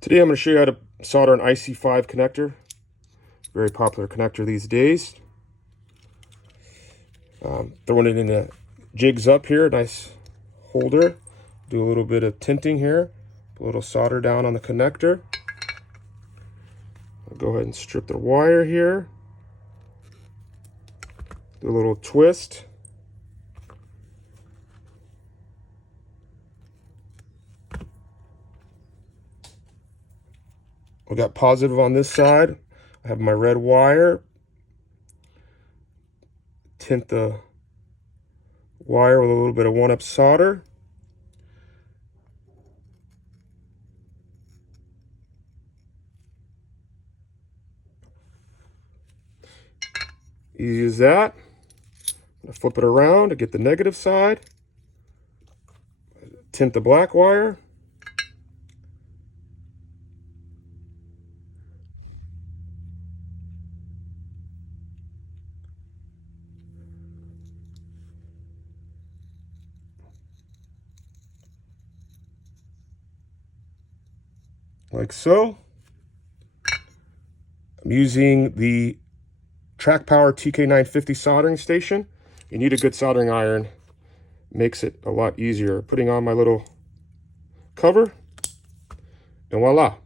Today I'm going to show you how to solder an IC5 connector. Very popular connector these days. Throwing it in the jigs up here, nice holder. Do a little bit of tinting here. Put a little solder down on the connector. I'll go ahead and strip the wire here. Do a little twist. I got positive on this side. I have my red wire. Tint the wire with a little bit of 1-up solder. Easy as that. I'm gonna flip it around to get the negative side. Tint the black wire. Like so. I'm using the Track Power TK950 soldering station. You need a good soldering iron. Makes it a lot easier. Putting on my little cover, and voila.